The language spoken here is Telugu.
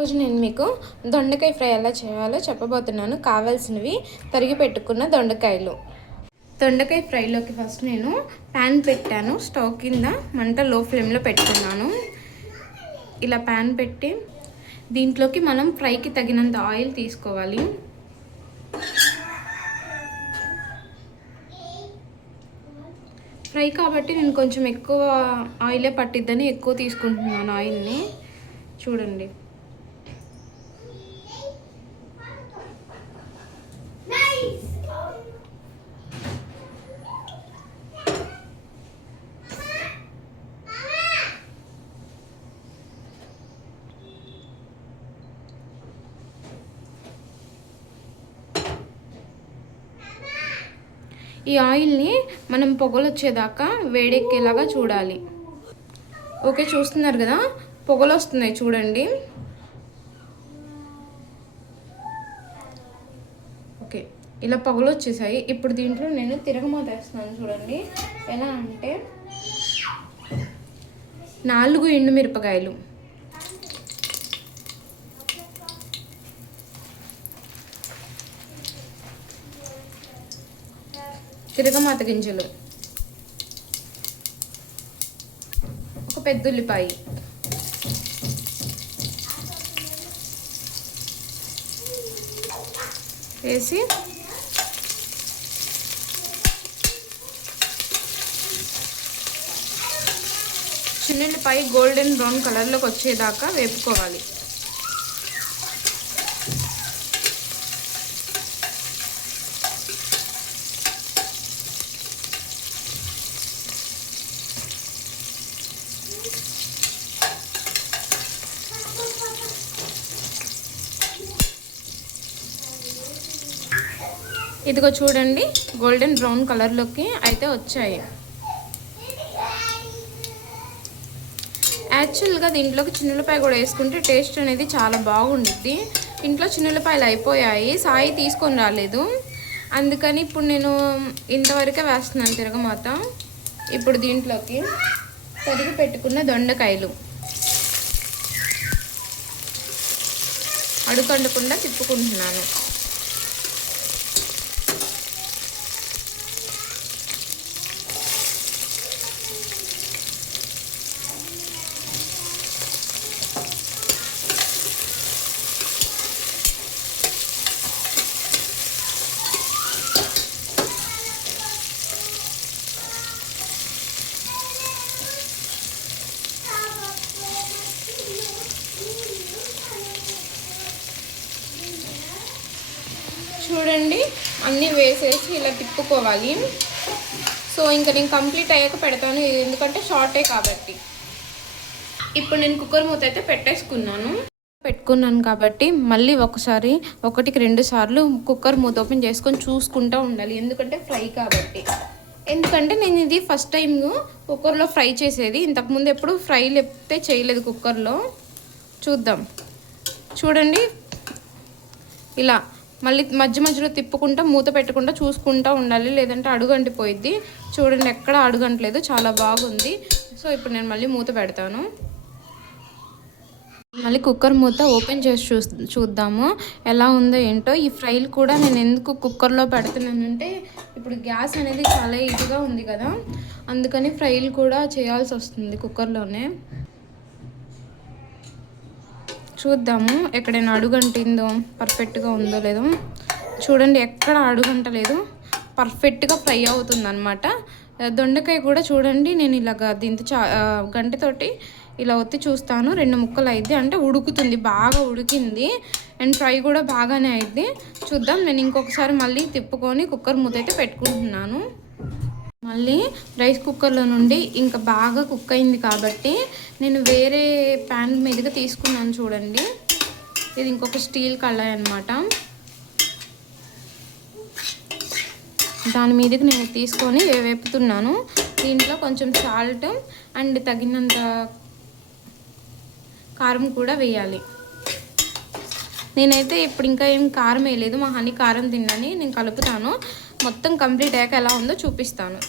ఈరోజు నేను మీకు దొండకాయ ఫ్రై ఎలా చేయాలో చెప్పబోతున్నాను. కావాల్సినవి తరిగి పెట్టుకున్న దొండకాయలు. దొండకాయ ఫ్రైలోకి ఫస్ట్ నేను ప్యాన్ పెట్టాను. స్టవ్ కింద మంట లో ఫ్లేమ్లో పెట్టుకున్నాను. ఇలా ప్యాన్ పెట్టి దీంట్లోకి మనం ఫ్రైకి తగినంత ఆయిల్ తీసుకోవాలి. ఫ్రై కాబట్టి నేను కొంచెం ఎక్కువ ఆయిలే పట్టిద్దని ఎక్కువ తీసుకుంటున్నాను ఆయిల్ని. చూడండి, ఈ ఆయిల్ని మనం పొగలు వచ్చేదాకా వేడెక్కేలాగా చూడాలి. ఓకే, చూస్తున్నారు కదా, పొగలు వస్తున్నాయి చూడండి. ఓకే, ఇలా పొగలు వచ్చేసాయి. ఇప్పుడు దీంట్లో నేను తిరగమాత వేస్తున్నాను. చూడండి ఎలా అంటే 4 ఎండుమిరపకాయలు, తిరగమాత గింజలు, ఒక పెద్ద ఉల్లిపాయ, వేసి చిన్నుల్లిపాయ గోల్డెన్ బ్రౌన్ కలర్లోకి వచ్చేదాకా వేపుకోవాలి. ఇదిగో చూడండి, గోల్డెన్ బ్రౌన్ కలర్లోకి అయితే వచ్చాయి. యాక్చువల్గా దీంట్లోకి చిన్నులపాయ కూడా వేసుకుంటే టేస్ట్ అనేది చాలా బాగుంటుంది. ఇంట్లో చిన్నులపాయలు అయిపోయాయి, సాయి తీసుకొని రాలేదు, అందుకని ఇప్పుడు నేను ఇంతవరకే వేస్తున్నాను తిరగమాత. ఇప్పుడు దీంట్లోకి తరిగి పెట్టుకున్న దొండకాయలు అడుగంటకుండా తిప్పుకుంటున్నాను. చూడండి, అన్నీ వేసేసి ఇలా తిప్పుకోవాలి. సో ఇంకా నేను కంప్లీట్ అయ్యాక పెడతాను, ఎందుకంటే షార్టే కాబట్టి. ఇప్పుడు నేను కుక్కర్ మూత అయితే పెట్టుకున్నాను కాబట్టి మళ్ళీ ఒకటికి 2 సార్లు కుక్కర్ మూత ఓపెన్ చేసుకొని చూసుకుంటూ ఉండాలి, ఎందుకంటే ఫ్రై కాబట్టి. ఎందుకంటే నేను ఇది ఫస్ట్ టైం కుక్కర్లో ఫ్రై చేసేది, ఇంతకుముందు ఎప్పుడు ఫ్రై లేకపోతే చేయలేదు కుక్కర్లో. చూద్దాం. చూడండి, ఇలా మళ్ళీ మధ్యలో తిప్పుకుంటా మూత పెట్టకుండా చూసుకుంటూ ఉండాలి, లేదంటే అడుగంటిపోయిద్ది. చూడండి, ఎక్కడ అడుగంటలేదు, చాలా బాగుంది. సో ఇప్పుడు నేను మళ్ళీ మూత పెడతాను. మళ్ళీ కుక్కర్ మూత ఓపెన్ చేసి చూద్దాము ఎలా ఉందో ఏంటో. ఈ ఫ్రైలు కూడా నేను ఎందుకు కుక్కర్లో పెడుతున్నానంటే ఇప్పుడు గ్యాస్ అనేది చాలా ఇదిగా ఉంది కదా, అందుకని ఫ్రైలు కూడా చేయాల్సి వస్తుంది కుక్కర్లోనే. చూద్దాము ఎక్కడైనా అడుగంటిందో, పర్ఫెక్ట్గా ఉందో లేదో. చూడండి, ఎక్కడ అడుగంటలేదు, పర్ఫెక్ట్గా ఫ్రై అవుతుంది అనమాట. దొండకాయ కూడా చూడండి, నేను ఇలాగ దీంతో గంటతోటి ఇలా ఒత్తి చూస్తాను, 2 ముక్కలు అయింది అంటే ఉడుకుతుంది, బాగా ఉడికింది. అండ్ ఫ్రై కూడా బాగానే అయింది. చూద్దాం. నేను ఇంకొకసారి మళ్ళీ తిప్పుకొని కుక్కర్ మూత అయితే పెట్టుకుంటున్నాను. మళ్ళీ రైస్ కుక్కర్లో నుండి ఇంకా బాగా కుక్ అయింది కాబట్టి నేను వేరే ప్యాన్ మీదుగా తీసుకున్నాను. చూడండి, ఇది ఇంకొక స్టీల్ కళాయి అన్నమాట. దాని మీదకి నేను తీసుకొని వేపుతున్నాను. దీంట్లో కొంచెం సాల్ట్ అండ్ తగినంత కారం కూడా వేయాలి. నేనైతే ఇప్పుడు ఇంకా ఏం కారం వేయలేదు, మా హనీ కారం తినని. నేను కలుపుతాను, మొత్తం కంప్లీట్ అయ్యాక ఎలా ఉందో చూపిస్తాను.